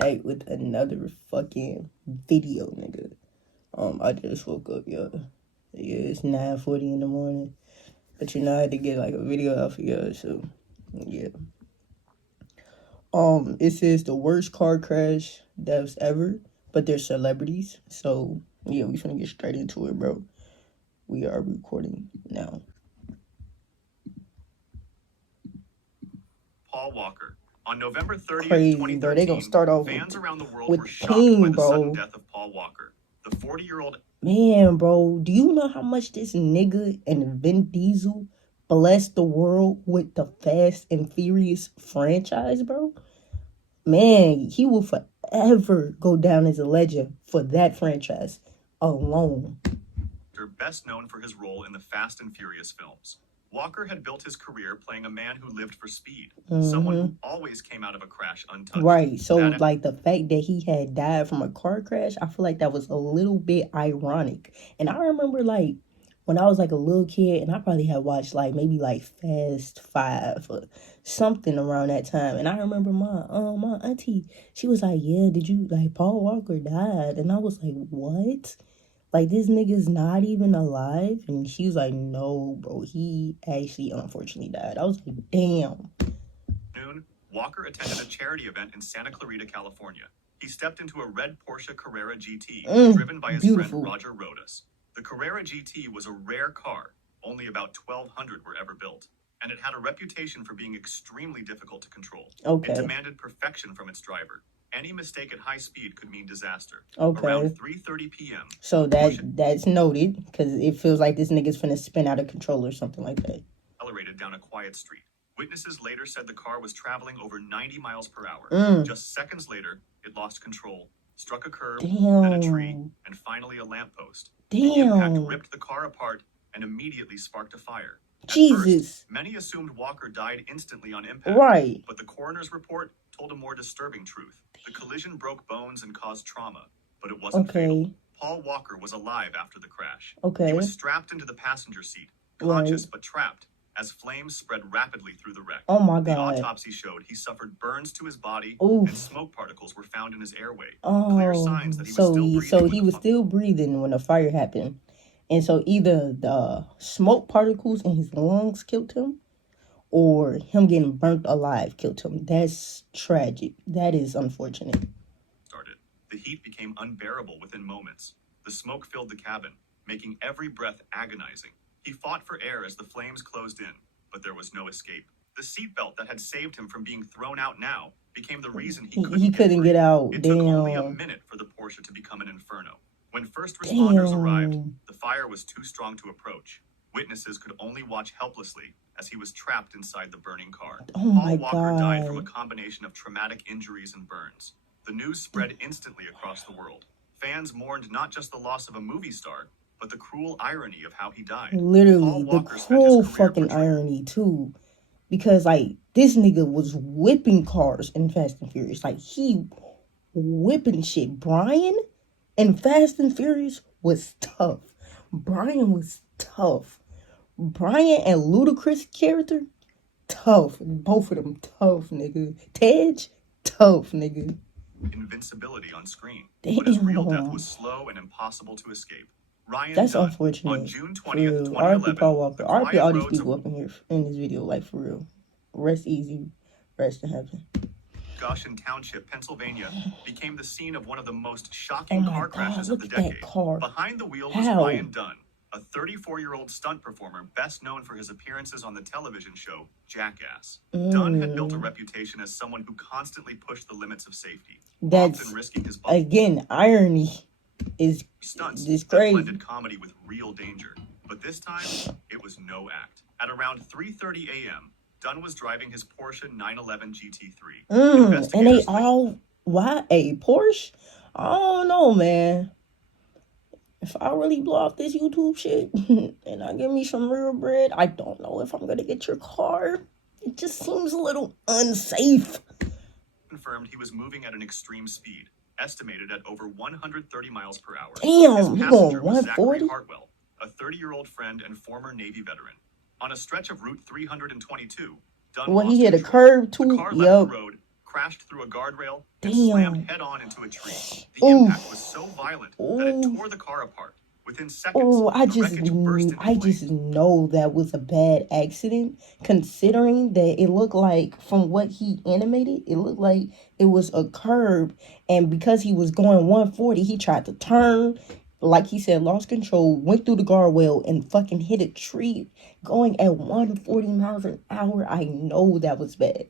back with another fucking video, nigga. I just woke up, yo. Yeah, it's 9:40 in the morning. But you know, I had to get like a video out for y'all, so yeah. It says the worst car crash deaths ever, but they're celebrities. So yeah, we finna get straight into it, bro. We are recording now. Paul Walker. On November 30th, Crazy, 2013, bro. They gonna start off fans around the world with were shocked by the bro. sudden death of Paul Walker. The 40-year-old... Man, bro, do you know how much this nigga and Vin Diesel blessed the world with the Fast and Furious franchise, bro? Man, he will forever go down as a legend for that franchise alone. Best known for his role in the Fast and Furious films. Walker had built his career playing a man who lived for speed. Someone who always came out of a crash untouched. Right, so like the fact that he had died from a car crash, I feel like that was a little bit ironic. And I remember like when I was like a little kid, and I probably had watched like maybe like Fast 5 or something around that time. And I remember my auntie, she was like, yeah, did you, like, Paul Walker died? And I was like, what? Like, this nigga's not even alive? And she was like, no, bro, he actually unfortunately died. I was like, damn. Noon, Walker attended a charity event in Santa Clarita, California. He stepped into a red Porsche Carrera GT, driven by his friend Roger Rodas. The Carrera GT was a rare car. Only about 1,200 were ever built. And it had a reputation for being extremely difficult to control. Okay. It demanded perfection from its driver. Any mistake at high speed could mean disaster. Okay. Around 3:30 p.m. So that's noted, because it feels like this nigga's finna spin out of control or something like that. Accelerated down a quiet street. Witnesses later said the car was traveling over 90 miles per hour. Just seconds later, it lost control, struck a curb, then a tree, and finally a lamppost. The impact ripped the car apart and immediately sparked a fire. Jesus. First, many assumed Walker died instantly on impact. Right. But the coroner's report told a more disturbing truth. The collision broke bones and caused trauma, but it wasn't fatal. Paul Walker was alive after the crash. He was strapped into the passenger seat, conscious but trapped, as flames spread rapidly through the wreck. Oh my God. The autopsy showed he suffered burns to his body, and smoke particles were found in his airway. Clear signs that he was still breathing. So he was still breathing when the fire happened. And so either the smoke particles in his lungs killed him, or him getting burnt alive killed him. That's tragic. That is unfortunate. The heat became unbearable within moments. The smoke filled the cabin, making every breath agonizing. He fought for air as the flames closed in, but there was no escape. The seatbelt that had saved him from being thrown out now became the reason he couldn't get out. It took only a minute for the Porsche to become an inferno. When first responders arrived, the fire was too strong to approach. Witnesses could only watch helplessly as he was trapped inside the burning car. Paul Walker died from a combination of traumatic injuries and burns. The news spread instantly across the world. Fans mourned not just the loss of a movie star, but the cruel irony of how he died. Literally, the cruel fucking irony, too. Because, like, this nigga was whipping cars in Fast and Furious. Like, he whipping shit. Brian in Fast and Furious was tough. Brian was tough. Brian and Ludacris character, tough. Both of them tough, nigga. Tej, tough, nigga. Invincibility on screen, but his real death was slow and impossible to escape. Ryan Dunn, unfortunate. On June 20th, 2011, R.I.P. Paul Walker. R.I.P. all these people up in here in this video, like, for real. Rest easy, rest in heaven. Goshen Township, Pennsylvania, became the scene of one of the most shocking car crashes of the decade. Behind the wheel was Ryan Dunn, a 34-year-old stunt performer best known for his appearances on the television show Jackass. Dunn had built a reputation as someone who constantly pushed the limits of safety, often risking his body. Again, irony is stunts crazy. That blended comedy with real danger. But this time, it was no act. At around 3:30 a.m., Dunn was driving his Porsche 911 GT3. And they all, why a Porsche? I don't know, man. If I really blow off this YouTube shit and I give me some real bread, I don't know if I'm going to get your car. It just seems a little unsafe. Confirmed he was moving at an extreme speed, estimated at over 130 miles per hour. Damn, he going 140? Hartwell, a 30-year-old friend and former Navy veteran. On a stretch of Route 322, Dunn he hit a curve too. The car left the road, crashed through a guardrail and slammed Damn. head-on into a tree. The Ooh. impact was so violent that it Ooh. tore the car apart. Within seconds, Oh, the wreckage burst into I flames. just know that was a bad accident, considering that it looked like, from what he animated, it looked like it was a curb, and because he was going 140, he tried to turn, like he said, lost control, went through the guardrail, and fucking hit a tree, going at 140 miles an hour. I know that was bad.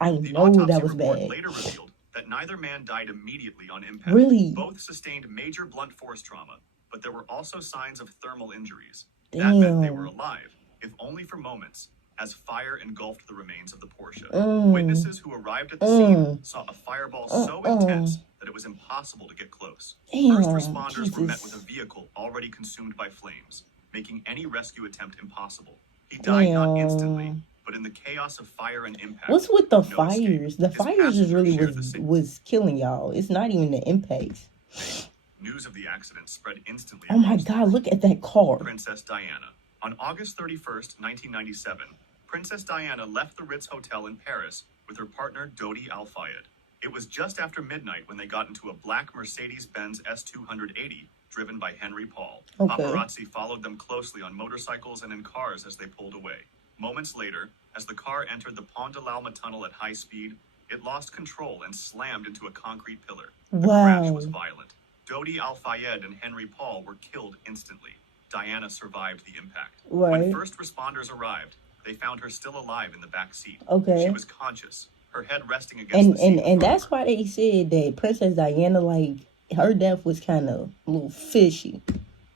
I The know autopsy that was report bad. later revealed that neither man died immediately on impact. Really? Both sustained major blunt force trauma, but there were also signs of thermal injuries. That meant they were Damn. alive, if only for moments, as fire engulfed the remains of the Porsche. Mm. Witnesses who arrived at the scene saw a fireball so intense that it was impossible to get close. First Damn. responders were met with a Jesus. vehicle already consumed by flames, making any rescue attempt impossible. He died not instantly, Damn. but in the chaos of fire and impact, What's with the no escape. fires? The His fires is passenger really shared the same. was killing y'all. It's not even the impacts. News of the accident spread instantly Oh my across the God, world. look at that car. Princess Diana. On August 31st, 1997, Princess Diana left the Ritz Hotel in Paris with her partner Dodi Al Fayed. It was just after midnight when they got into a black Mercedes-Benz S280 driven by Henry Paul. Okay. Paparazzi followed them closely on motorcycles and in cars as they pulled away. Moments later, as the car entered the Pont de l'Alma tunnel at high speed, it lost control and slammed into a concrete pillar. The crash was Wow. violent. Dodi Al Fayed and Henry Paul were killed instantly. Diana survived the impact. When Right. first responders arrived, they found her still alive in the back seat. She Okay. was conscious, her head resting against the seat in And front of that's her. why they said that Princess Diana, like, her death was kind of a little fishy.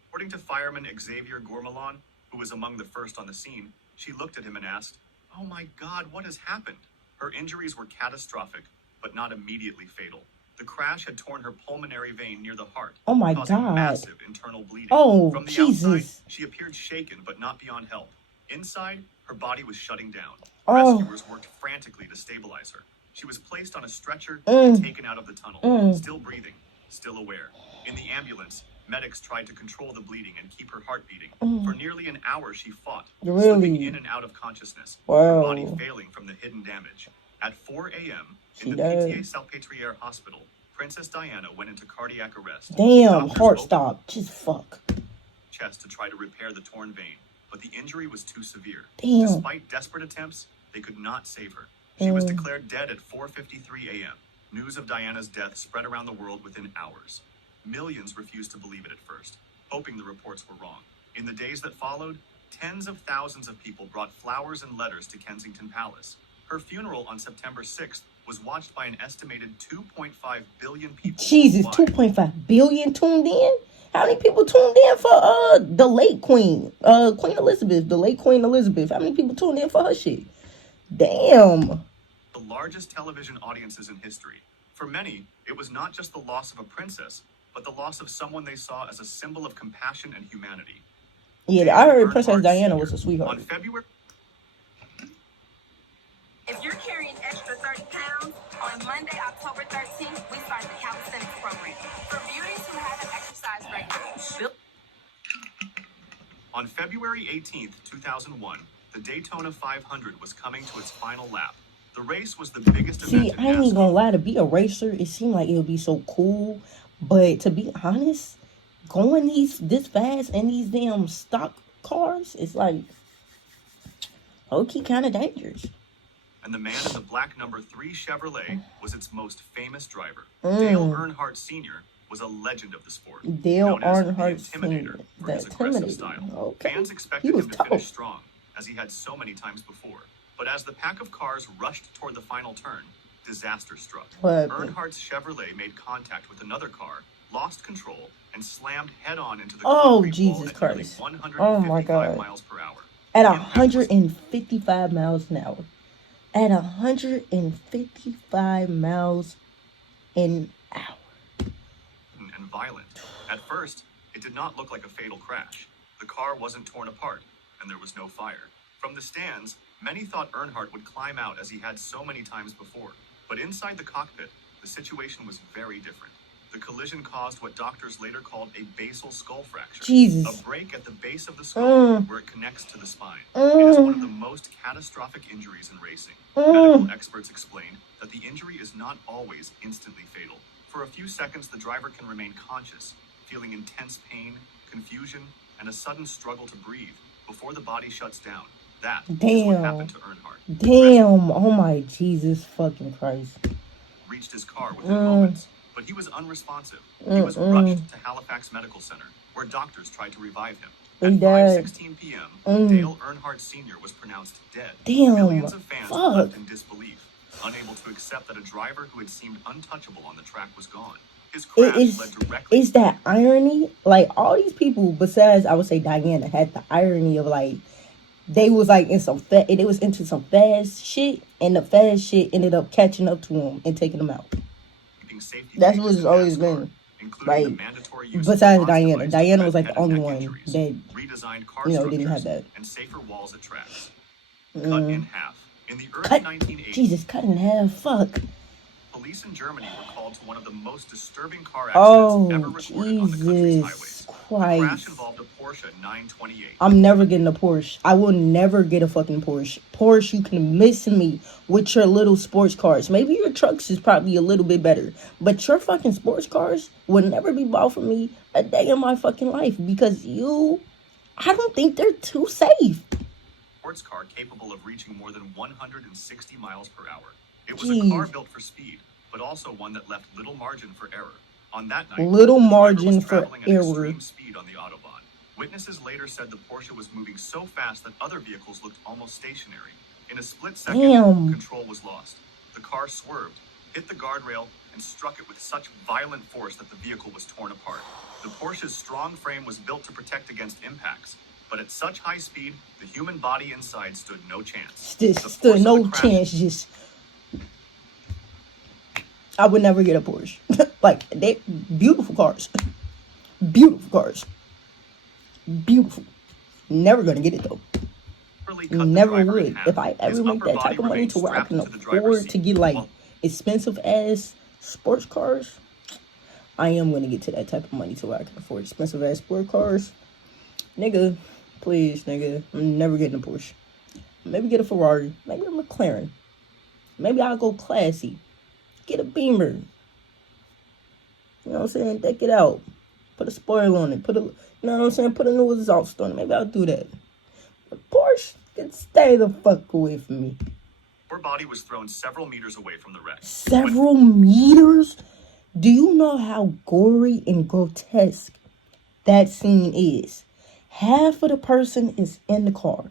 According to fireman Xavier Gourmelon, who was among the first on the scene, she looked at him and asked, "Oh my God, what has happened?" Her injuries were catastrophic, but not immediately fatal. The crash had torn her pulmonary vein near the heart, Oh my causing God. massive internal bleeding. Oh, From the outside, Jesus. she appeared shaken but not beyond help. Inside, her body was shutting down. Oh. Rescuers worked frantically to stabilize her. She was placed on a stretcher Mm. and taken out of the tunnel, Mm. still breathing, still aware. In the ambulance, medics tried to control the bleeding and keep her heart beating. For nearly an hour, she fought, slipping Really? in and out of consciousness, her body Wow. failing from the hidden damage. At 4 a.m., She in the PTA died. Salpêtrière Hospital, Princess Diana went into cardiac arrest. Damn, Doctors heart opened stop. Just fuck. her chest to try to repair the torn vein, but the injury was too severe. Damn. Despite desperate attempts, they could not save her. She was declared dead at 4:53 a.m. News of Diana's death spread around the world within hours. Millions refused to believe it at first, hoping the reports were wrong. In the days that followed, tens of thousands of people brought flowers and letters to Kensington Palace. Her funeral on September 6th was watched by an estimated 2.5 billion people Jesus, worldwide. 2.5 billion tuned in? How many people tuned in for the late Queen? Queen Elizabeth, the late Queen Elizabeth. How many people tuned in for her shit? Damn. The largest television audiences in history. For many, it was not just the loss of a princess, but the loss of someone they saw as a symbol of compassion and humanity. Yeah, I heard Earnhardt Princess Diana Sr. was a sweetheart. On February If you're carrying extra 30 pounds, on Monday, October 13th, we start the calisthenics program for beauties who haven't exercised regularly. On February 18th, 2001, the Daytona 500 was coming to its final lap. The race was the biggest event See, in I ain't even NASCAR. gonna lie, to be a racer, it seemed like it would be so cool. But to be honest, going this fast in these damn stock cars, it's like low-key kind of dangerous. And the man in the black number 3 Chevrolet was its most famous driver. Dale Earnhardt Sr. was a legend of the sport. Dale known as Earnhardt the Intimidator Sr., for the his aggressive Intimidator. style. Okay. Fans He expected was him to finish tough. strong, as he had so many times before. But as the pack of cars rushed toward the final turn, disaster struck. What happened? Earnhardt's Chevrolet made contact with another car, lost control, and slammed head-on into the Oh, concrete wall Jesus at nearly Christ. 155 Oh, my God. miles per hour. At The impact was 155 miles an hour. At 155 miles an hour. and violent. At first, it did not look like a fatal crash. The car wasn't torn apart, and there was no fire. From the stands, many thought Earnhardt would climb out as he had so many times before. But inside the cockpit, the situation was very different. The collision caused what doctors later called a basal skull fracture, Jesus. a break at the base of the skull where it connects to the spine. It is one of the most catastrophic injuries in racing. Medical experts explained that the injury is not always instantly fatal. For a few seconds, the driver can remain conscious, feeling intense pain, confusion, and a sudden struggle to breathe before the body shuts down. That is what happened to Earnhardt. Damn. Oh my Jesus fucking Christ. Reached his car within moments, but he was unresponsive. He was rushed to Halifax Medical Center, where doctors tried to revive him. At 5:16 p.m., Dale Earnhardt Sr. was pronounced dead. Damn. Millions of fans were left in disbelief, unable to accept that a driver who had seemed untouchable on the track was gone. His crash led directly. Is that irony? Like, all these people, besides, I would say, Diana, had the irony of, like, they was, like, it was into some fast shit, and the fast shit ended up catching up to them and taking them out. That's what it's always been. Like, besides Diana. Diana was, like, the only one that, you know, didn't have that. And safer walls at tracks. Cut in half. In the early 1980s. Jesus, cut in half. Fuck. Police in Germany were called to one of the most disturbing car accidents ever recorded on the country's highways. The crash involved a Porsche 928. I'm never getting a Porsche. I will never get a fucking Porsche. Porsche, you can miss me with your little sports cars. Maybe your trucks is probably a little bit better, but your fucking sports cars will never be bought for me a day in my fucking life because I don't think they're too safe. Sports car capable of reaching more than 160 miles per hour. It was a car built for speed, but also one that left little margin for error. On that night, little margin for error. Extreme speed on the Autobahn. Witnesses later said the Porsche was moving so fast that other vehicles looked almost stationary. In a split second, control was lost. The car swerved, hit the guardrail, and struck it with such violent force that the vehicle was torn apart. The Porsche's strong frame was built to protect against impacts, but at such high speed, the human body inside stood no chance. Stood no chance. Just, I would never get a Porsche. Like, they beautiful cars. Beautiful cars. Beautiful. Never gonna get it though. Never would. If I ever make that type of money to where I can afford to get like expensive ass sports cars, I am gonna get to that type of money to where I can afford expensive ass sports cars. Nigga, please, nigga. I'm never getting a Porsche. Maybe get a Ferrari. Maybe a McLaren. Maybe I'll go classy. Get a Beamer. You know what I'm saying? Deck it out. Put a spoiler on it. You know what I'm saying? Put a new exhaust on it. Maybe I'll do that. But Porsche can stay the fuck away from me. Her body was thrown several meters away from the wreck. Several meters? Do you know how gory and grotesque that scene is? Half of the person is in the car.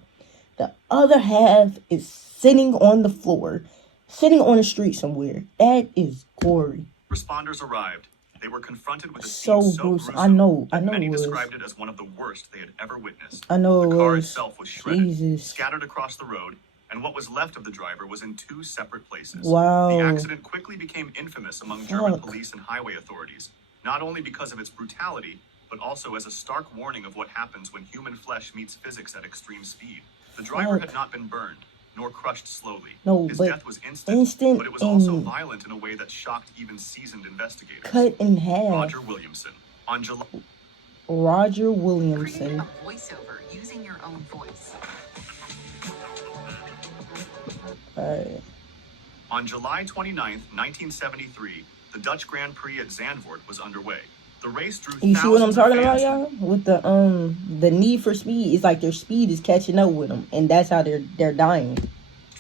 The other half is sitting on the floor, sitting on the street somewhere. That is gory. Responders arrived. They were confronted with a so scene so gruesome. gruesome. I know Many it was. described it as one of the worst they had ever witnessed. I know it the car was. itself was shredded, Jesus. scattered across the road, and what was left of the driver was in two separate places. Wow. The accident quickly became infamous among German police and highway authorities, not only because of its brutality, but also as a stark warning of what happens when human flesh meets physics at extreme speed. The driver had not been burned, nor crushed slowly. No, His but death was instant, but it was also violent in a way that shocked even seasoned investigators. Cut in half. Roger Williamson. On July... Roger Williamson. Create a voiceover using your own voice. Alright. On July 29th, 1973, the Dutch Grand Prix at Zandvoort was underway. The race drew You see what I'm thousands talking of about, fans y'all? With the need for speed. It's like their speed is catching up with them, and that's how they're dying.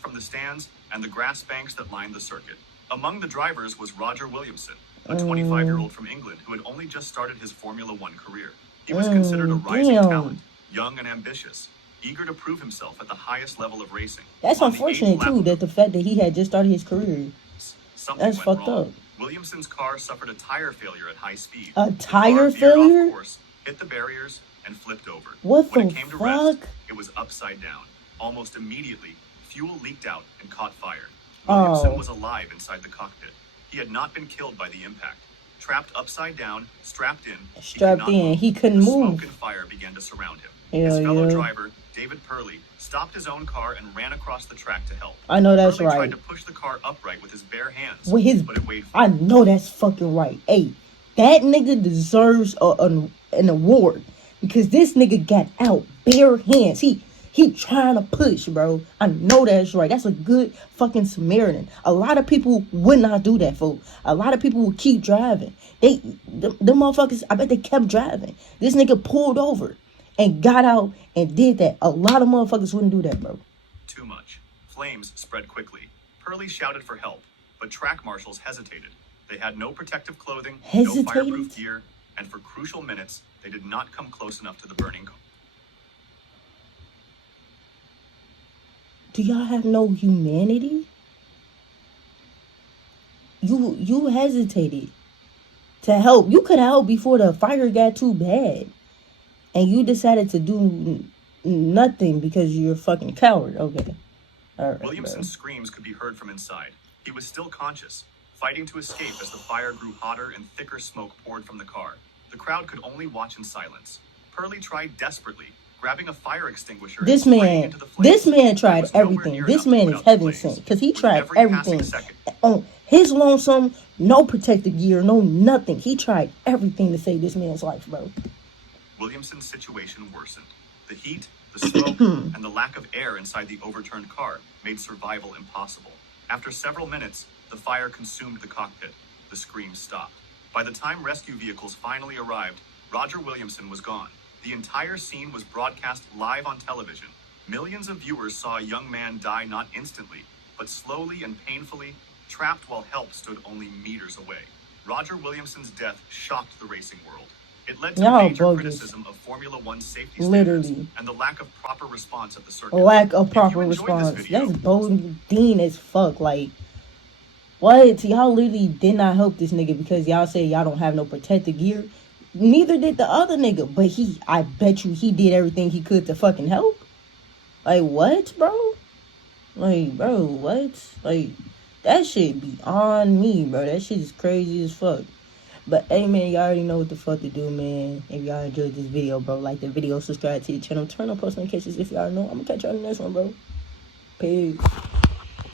from the stands and the grass banks that lined the circuit. Among the drivers was Roger Williamson, a 25-year-old from England who had only just started his Formula One career. He was considered a rising talent, young and ambitious, eager to prove himself at the highest level of racing. That's unfortunate too, that the fact that he had just started his career. That's fucked up. Williamson's car suffered a tire failure at high speed. A tire failure? Off course, hit the barriers, and flipped over. What when the it came to fuck? rest, it was upside down. Almost immediately, fuel leaked out and caught fire. Williamson was alive inside the cockpit. He had not been killed by the impact. Trapped upside down, strapped in, he couldn't move. Smoke and fire began to surround him. Hell His fellow yeah. driver, David Purley, stopped his own car and ran across the track to help. I know that's Purley right. tried to push the car upright with his bare hands, With his, but it weighed I know that's fucking right. Hey, that nigga deserves an award because this nigga got out bare hands. He trying to push, bro. I know that's right. That's a good fucking Samaritan. A lot of people would not do that, fool. A lot of people would keep driving. The motherfuckers, I bet they kept driving. This nigga pulled over and got out and did that. A lot of motherfuckers wouldn't do that, bro. Too much. Flames spread quickly. Pearlie shouted for help, but track marshals hesitated. They had no protective clothing, no fireproof gear, and for crucial minutes, they did not come close enough to the burning car. Do y'all have no humanity? You hesitated to help. You could have helped before the fire got too bad. And you decided to do nothing because you're a fucking coward. Okay. All right, Williamson's screams could be heard from inside. He was still conscious, fighting to escape as the fire grew hotter and thicker smoke poured from the car. The crowd could only watch in silence. Pearlie tried desperately, grabbing a fire extinguisher. This man tried everything. This man is heaven sent because he tried everything on his lonesome. No protective gear, no nothing. He tried everything to save this man's life, bro. Williamson's situation worsened. The heat, the smoke, and the lack of air inside the overturned car made survival impossible. After several minutes, the fire consumed the cockpit. The screams stopped. By the time rescue vehicles finally arrived, Roger Williamson was gone. The entire scene was broadcast live on television. Millions of viewers saw a young man die not instantly, but slowly and painfully, trapped while help stood only meters away. Roger Williamson's death shocked the racing world. It led to major criticism of Formula One safety standards and the lack of proper response at the circuit. Lack of proper response. That's Bodine as fuck. Like, what? Y'all literally did not help this nigga because y'all say y'all don't have no protective gear. Neither did the other nigga. But I bet you he did everything he could to fucking help. Like, what, bro? Like, bro, what? Like, that shit be on me, bro. That shit is crazy as fuck. But, hey, man, y'all already know what the fuck to do, man. If y'all enjoyed this video, bro, like the video, subscribe to the channel, turn on post notifications if y'all know. I'm gonna catch y'all in the next one, bro. Peace.